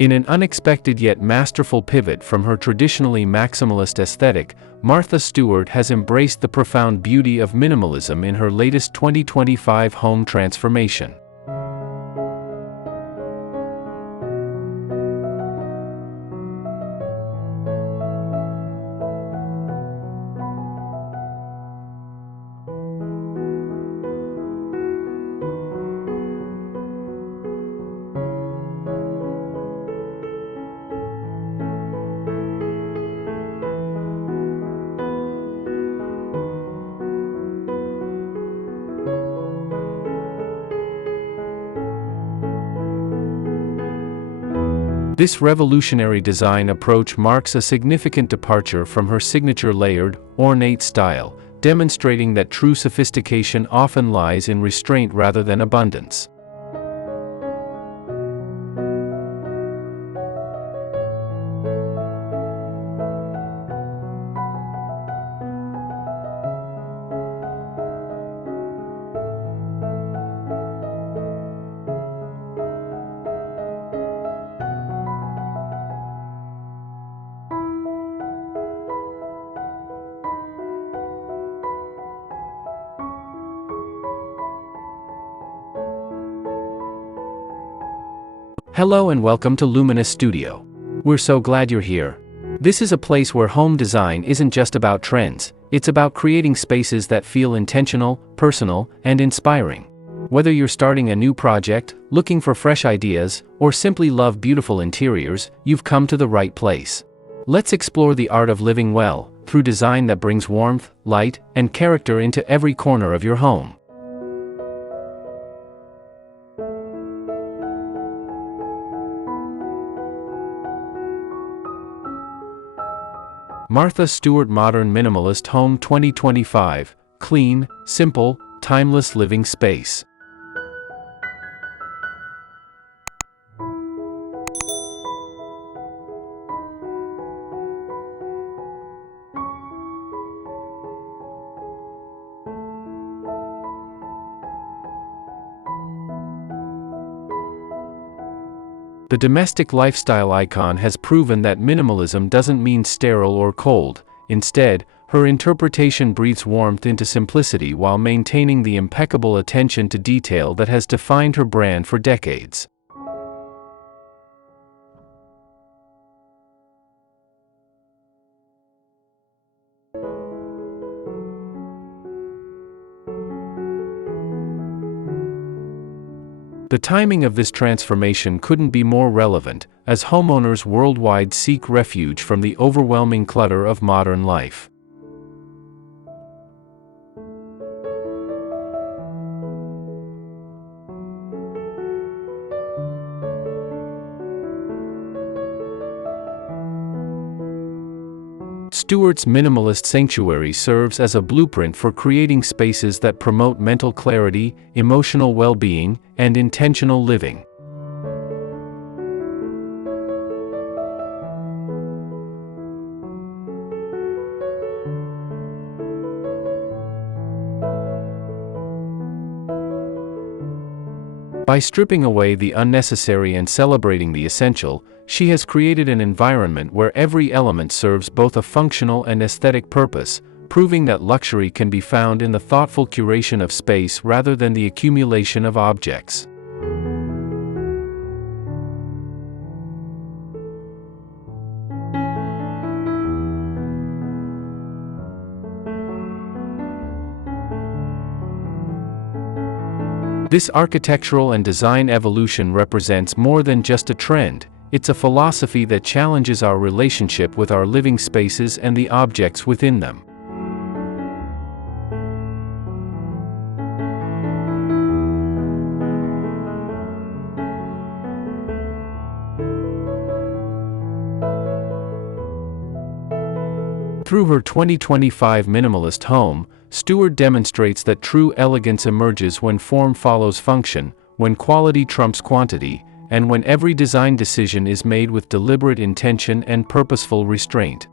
In an unexpected yet masterful pivot from her traditionally maximalist aesthetic, Martha Stewart has embraced the profound beauty of minimalism in her latest 2025 home transformation. This revolutionary design approach marks a significant departure from her signature layered, ornate style, demonstrating that true sophistication often lies in restraint rather than abundance. Hello and welcome to Luminous Studio. We're so glad you're here. This is a place where home design isn't just about trends, it's about creating spaces that feel intentional, personal, and inspiring. Whether you're starting a new project, looking for fresh ideas, or simply love beautiful interiors, you've come to the right place. Let's explore the art of living well, through design that brings warmth, light, and character into every corner of your home. Martha Stewart Modern Minimalist Home 2025, Clean, Simple, Timeless Living Space. The domestic lifestyle icon has proven that minimalism doesn't mean sterile or cold. Instead, her interpretation breathes warmth into simplicity while maintaining the impeccable attention to detail that has defined her brand for decades. The timing of this transformation couldn't be more relevant, as homeowners worldwide seek refuge from the overwhelming clutter of modern life. Stewart's minimalist sanctuary serves as a blueprint for creating spaces that promote mental clarity, emotional well-being, and intentional living. By stripping away the unnecessary and celebrating the essential, she has created an environment where every element serves both a functional and aesthetic purpose, proving that luxury can be found in the thoughtful curation of space rather than the accumulation of objects. This architectural and design evolution represents more than just a trend, it's a philosophy that challenges our relationship with our living spaces and the objects within them. Through her 2025 minimalist home, Stewart demonstrates that true elegance emerges when form follows function, when quality trumps quantity, and when every design decision is made with deliberate intention and purposeful restraint.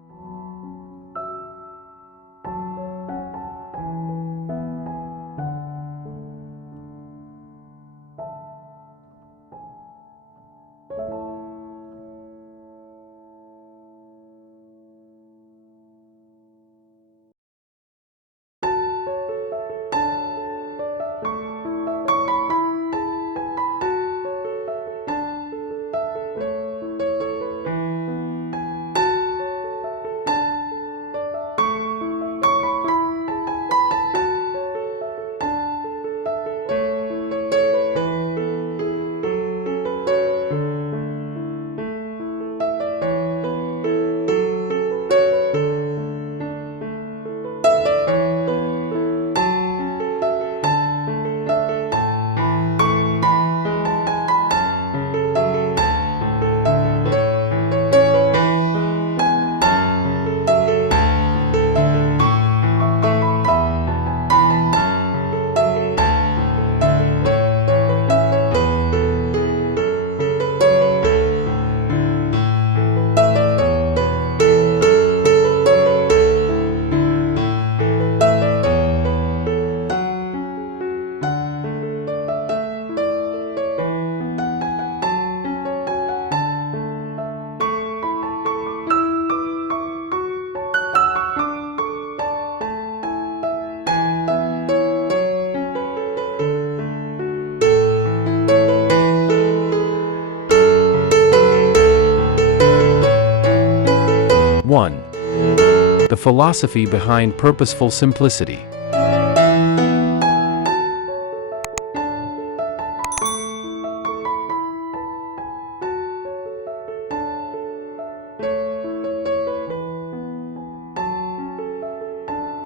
the philosophy behind purposeful simplicity.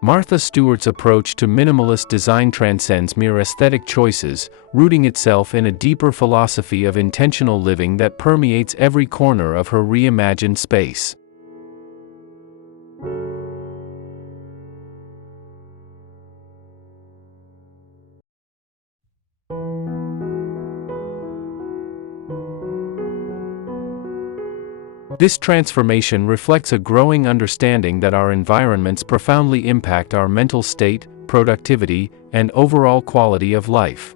Martha Stewart's approach to minimalist design transcends mere aesthetic choices, rooting itself in a deeper philosophy of intentional living that permeates every corner of her reimagined space. This transformation reflects a growing understanding that our environments profoundly impact our mental state, productivity, and overall quality of life.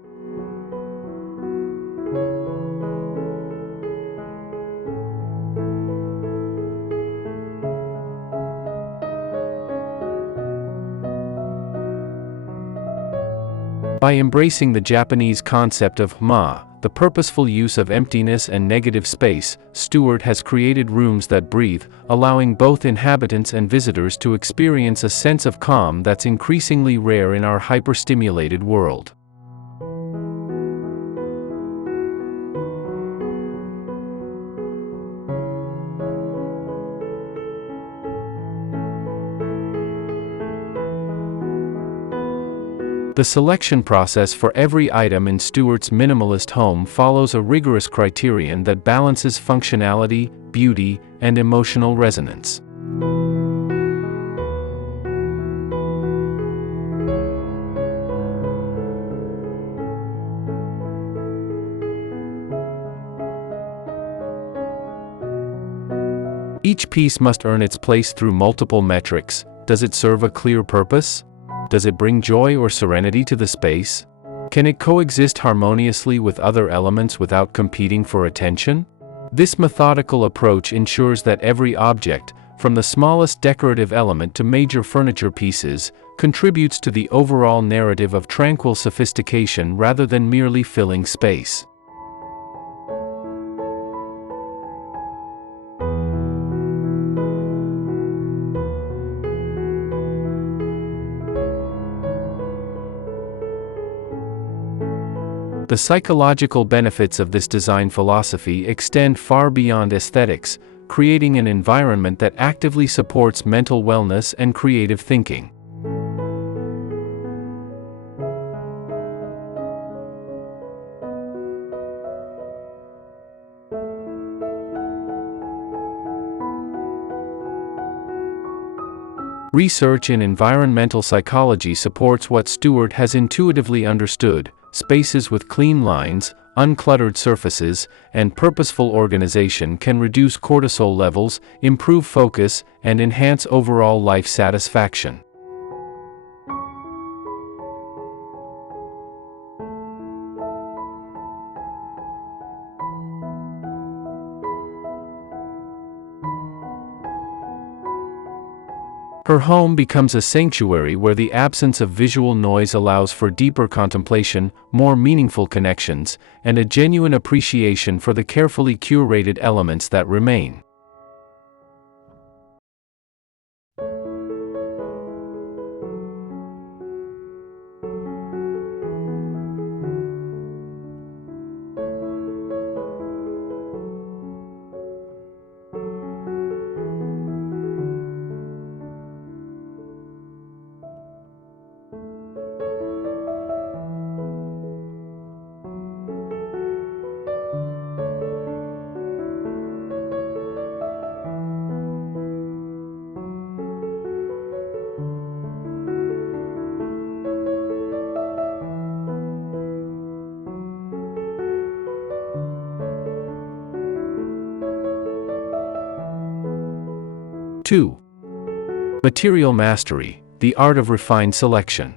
By embracing the Japanese concept of ma, the purposeful use of emptiness and negative space, Stewart has created rooms that breathe, allowing both inhabitants and visitors to experience a sense of calm that's increasingly rare in our hyperstimulated world. The selection process for every item in Stewart's minimalist home follows a rigorous criterion that balances functionality, beauty, and emotional resonance. Each piece must earn its place through multiple metrics. Does it serve a clear purpose? Does it bring joy or serenity to the space? Can it coexist harmoniously with other elements without competing for attention? This methodical approach ensures that every object, from the smallest decorative element to major furniture pieces, contributes to the overall narrative of tranquil sophistication rather than merely filling space. The psychological benefits of this design philosophy extend far beyond aesthetics, creating an environment that actively supports mental wellness and creative thinking. Research in environmental psychology supports what Stewart has intuitively understood. Spaces with clean lines, uncluttered surfaces, and purposeful organization can reduce cortisol levels, improve focus, and enhance overall life satisfaction. Her home becomes a sanctuary where the absence of visual noise allows for deeper contemplation, more meaningful connections, and a genuine appreciation for the carefully curated elements that remain. Two. Material mastery, the art of refined selection.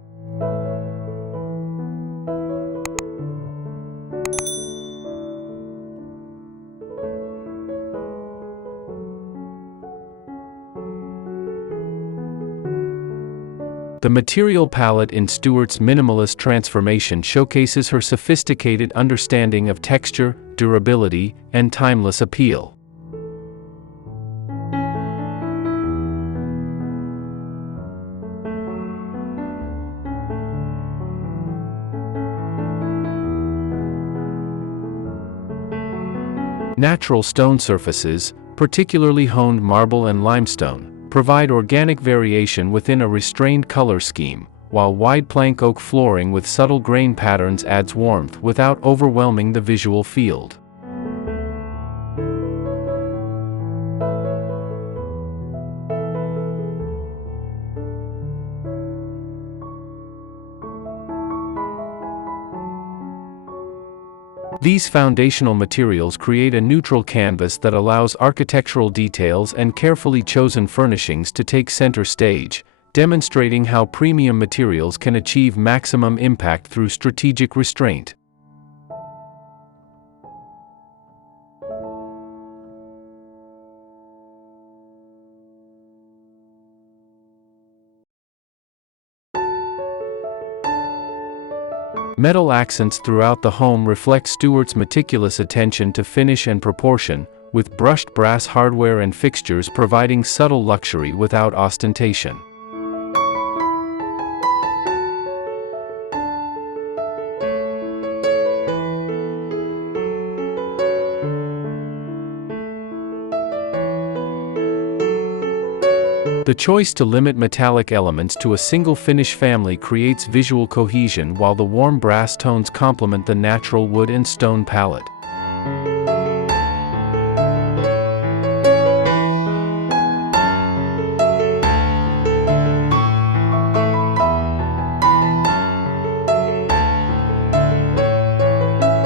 The material palette in Stewart's minimalist transformation showcases her sophisticated understanding of texture, durability, and timeless appeal. Natural stone surfaces, particularly honed marble and limestone, provide organic variation within a restrained color scheme, while wide plank oak flooring with subtle grain patterns adds warmth without overwhelming the visual field. These foundational materials create a neutral canvas that allows architectural details and carefully chosen furnishings to take center stage, demonstrating how premium materials can achieve maximum impact through strategic restraint. Metal accents throughout the home reflect Stewart's meticulous attention to finish and proportion, with brushed brass hardware and fixtures providing subtle luxury without ostentation. The choice to limit metallic elements to a single finish family creates visual cohesion, while the warm brass tones complement the natural wood and stone palette.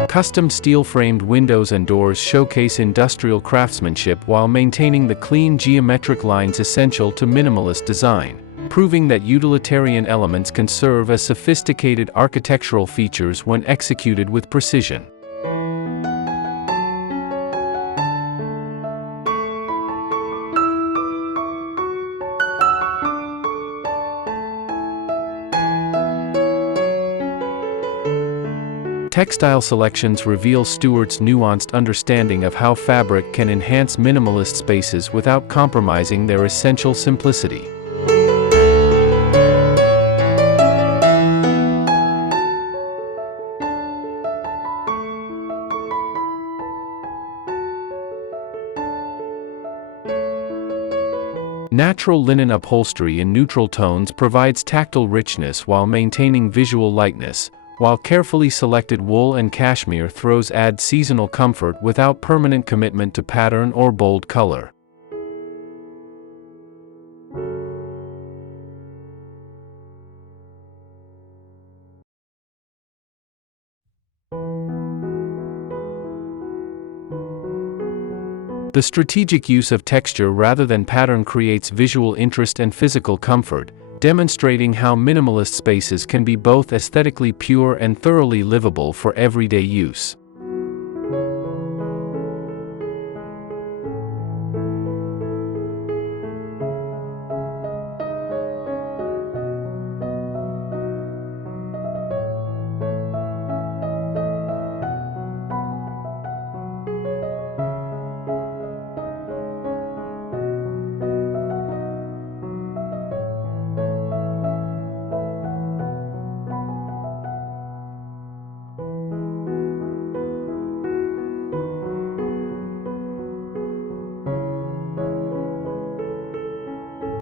Custom steel-framed windows and doors showcase industrial craftsmanship while maintaining the clean geometric lines essential to minimalist design, proving that utilitarian elements can serve as sophisticated architectural features when executed with precision. Textile selections reveal Stewart's nuanced understanding of how fabric can enhance minimalist spaces without compromising their essential simplicity. Natural linen upholstery in neutral tones provides tactile richness while maintaining visual lightness, while carefully selected wool and cashmere throws add seasonal comfort without permanent commitment to pattern or bold color. The strategic use of texture rather than pattern creates visual interest and physical comfort, demonstrating how minimalist spaces can be both aesthetically pure and thoroughly livable for everyday use.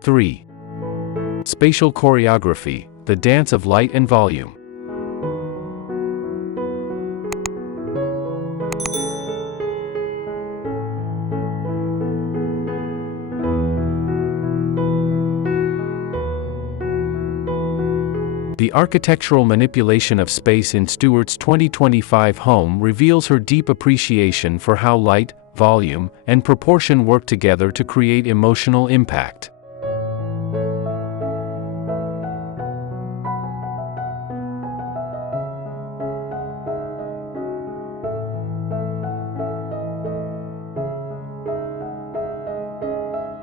(3) Spatial choreography, the dance of light and volume. The architectural manipulation of space in Stewart's 2025 home reveals her deep appreciation for how light, volume, and proportion work together to create emotional impact.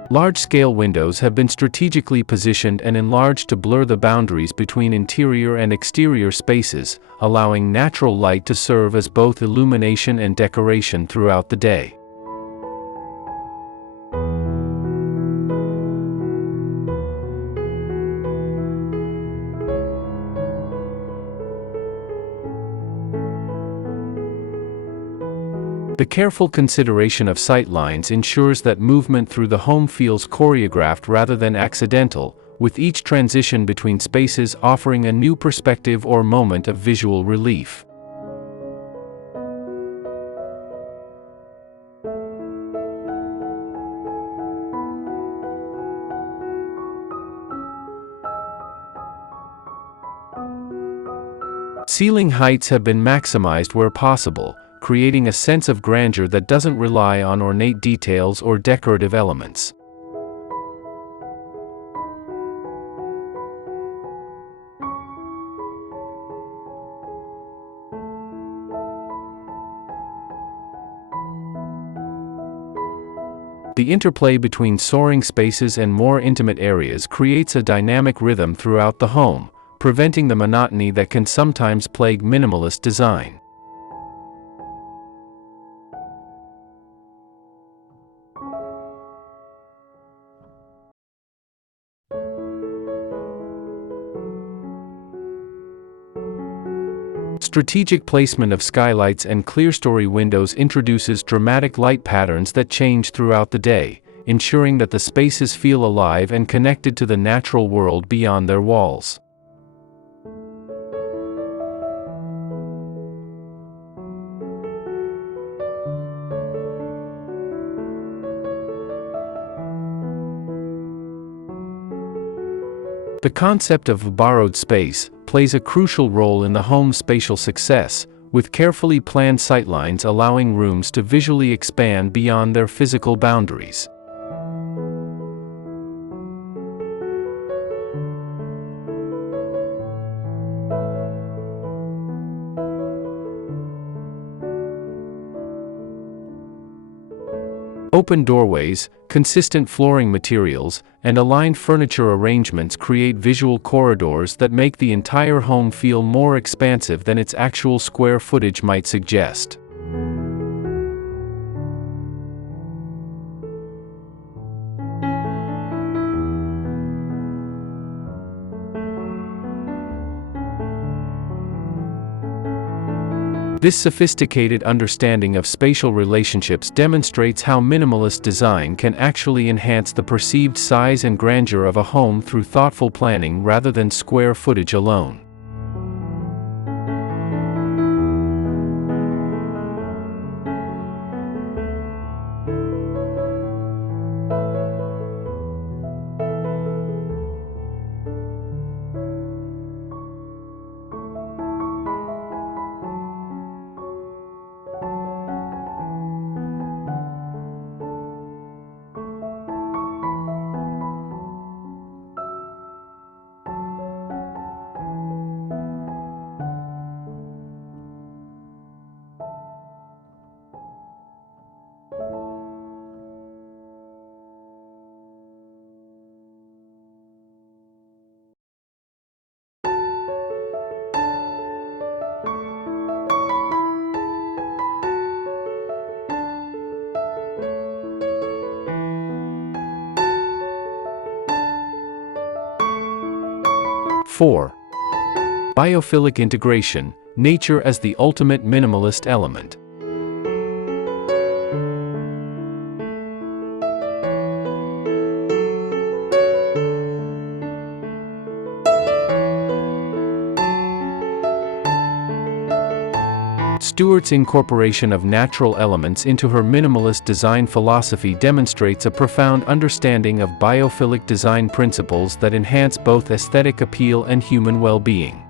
Large-scale windows have been strategically positioned and enlarged to blur the boundaries between interior and exterior spaces, allowing natural light to serve as both illumination and decoration throughout the day. The careful consideration of sightlines ensures that movement through the home feels choreographed rather than accidental, with each transition between spaces offering a new perspective or moment of visual relief. Ceiling heights have been maximized where possible, creating a sense of grandeur that doesn't rely on ornate details or decorative elements. The interplay between soaring spaces and more intimate areas creates a dynamic rhythm throughout the home, preventing the monotony that can sometimes plague minimalist design. Strategic placement of skylights and clerestory windows introduces dramatic light patterns that change throughout the day, ensuring that the spaces feel alive and connected to the natural world beyond their walls. The concept of borrowed space plays a crucial role in the home's spatial success, with carefully planned sightlines allowing rooms to visually expand beyond their physical boundaries. Open doorways, consistent flooring materials, and aligned furniture arrangements create visual corridors that make the entire home feel more expansive than its actual square footage might suggest. This sophisticated understanding of spatial relationships demonstrates how minimalist design can actually enhance the perceived size and grandeur of a home through thoughtful planning rather than square footage alone. (4) Biophilic integration, nature as the ultimate minimalist element. Stewart's incorporation of natural elements into her minimalist design philosophy demonstrates a profound understanding of biophilic design principles that enhance both aesthetic appeal and human well-being.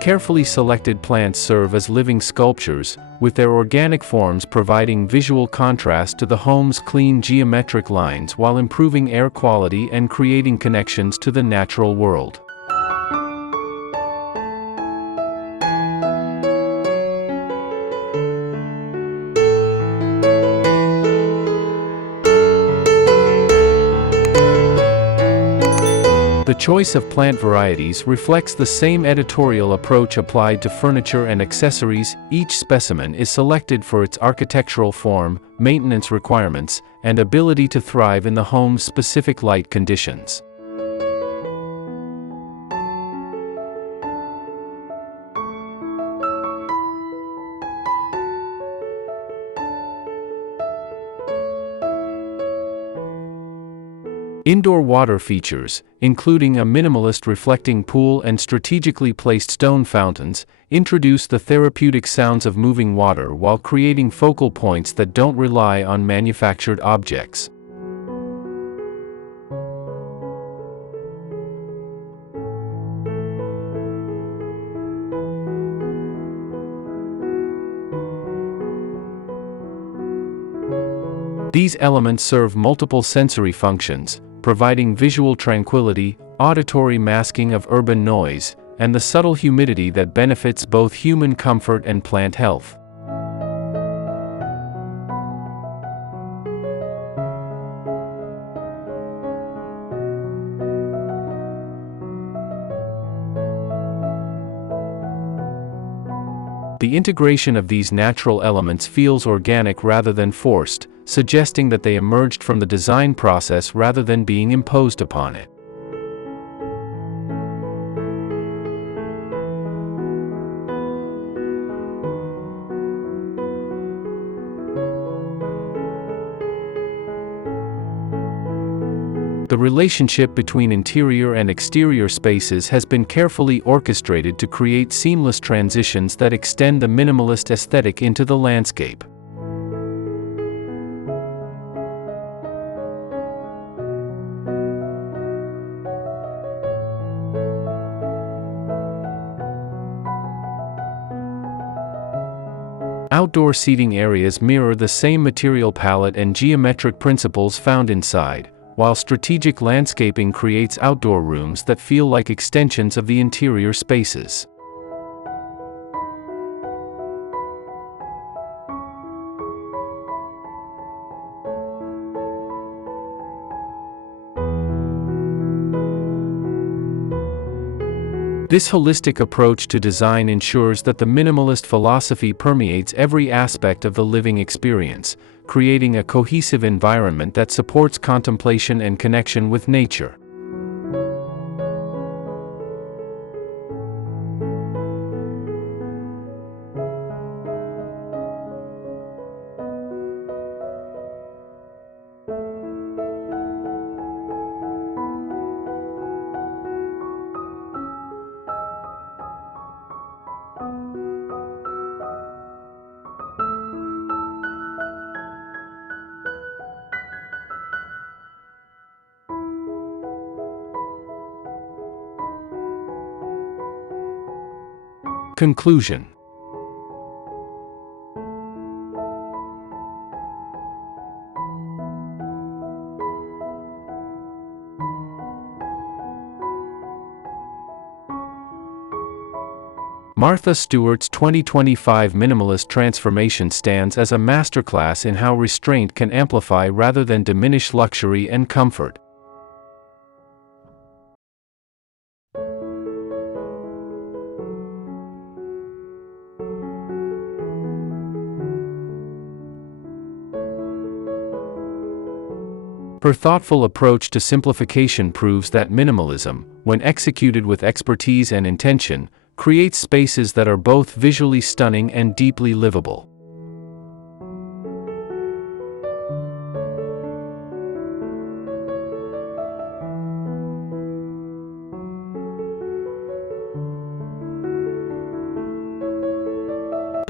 Carefully selected plants serve as living sculptures, with their organic forms providing visual contrast to the home's clean geometric lines while improving air quality and creating connections to the natural world. The choice of plant varieties reflects the same editorial approach applied to furniture and accessories. Each specimen is selected for its architectural form, maintenance requirements, and ability to thrive in the home's specific light conditions. Indoor water features, including a minimalist reflecting pool and strategically placed stone fountains, introduce the therapeutic sounds of moving water while creating focal points that don't rely on manufactured objects. These elements serve multiple sensory functions, providing visual tranquility, auditory masking of urban noise, and the subtle humidity that benefits both human comfort and plant health. The integration of these natural elements feels organic rather than forced, suggesting that they emerged from the design process rather than being imposed upon it. The relationship between interior and exterior spaces has been carefully orchestrated to create seamless transitions that extend the minimalist aesthetic into the landscape. Outdoor seating areas mirror the same material palette and geometric principles found inside, while strategic landscaping creates outdoor rooms that feel like extensions of the interior spaces. This holistic approach to design ensures that the minimalist philosophy permeates every aspect of the living experience, creating a cohesive environment that supports contemplation and connection with nature. Conclusion. Martha Stewart's 2025 Minimalist Transformation stands as a masterclass in how restraint can amplify rather than diminish luxury and comfort. Her thoughtful approach to simplification proves that minimalism, when executed with expertise and intention, creates spaces that are both visually stunning and deeply livable.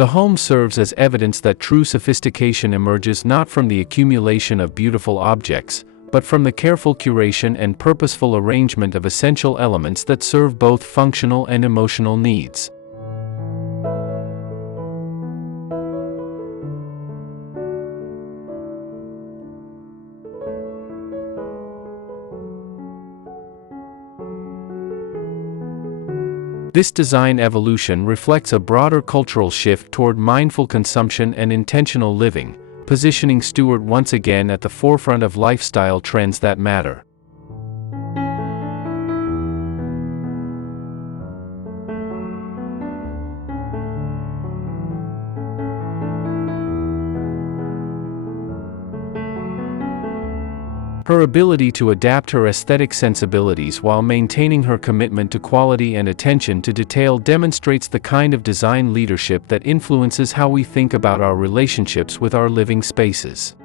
The home serves as evidence that true sophistication emerges not from the accumulation of beautiful objects, but from the careful curation and purposeful arrangement of essential elements that serve both functional and emotional needs. This design evolution reflects a broader cultural shift toward mindful consumption and intentional living, positioning Stewart once again at the forefront of lifestyle trends that matter. Her ability to adapt her aesthetic sensibilities while maintaining her commitment to quality and attention to detail demonstrates the kind of design leadership that influences how we think about our relationships with our living spaces.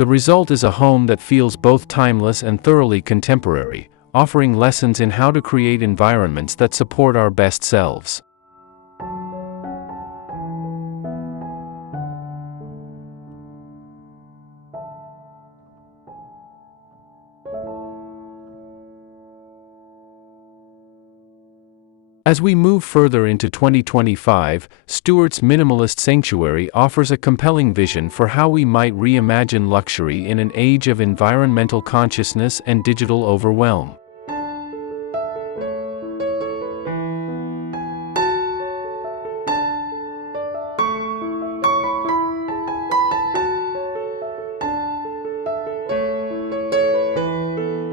The result is a home that feels both timeless and thoroughly contemporary, offering lessons in how to create environments that support our best selves. As we move further into 2025, Stewart's Minimalist Sanctuary offers a compelling vision for how we might reimagine luxury in an age of environmental consciousness and digital overwhelm.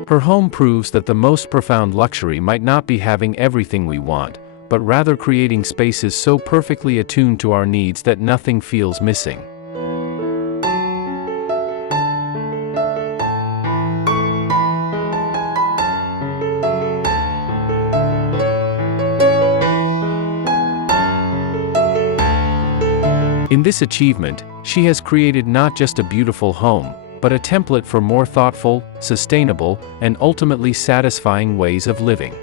Her home proves that the most profound luxury might not be having everything we want, but rather creating spaces so perfectly attuned to our needs that nothing feels missing. In this achievement, she has created not just a beautiful home, but a template for more thoughtful, sustainable, and ultimately satisfying ways of living.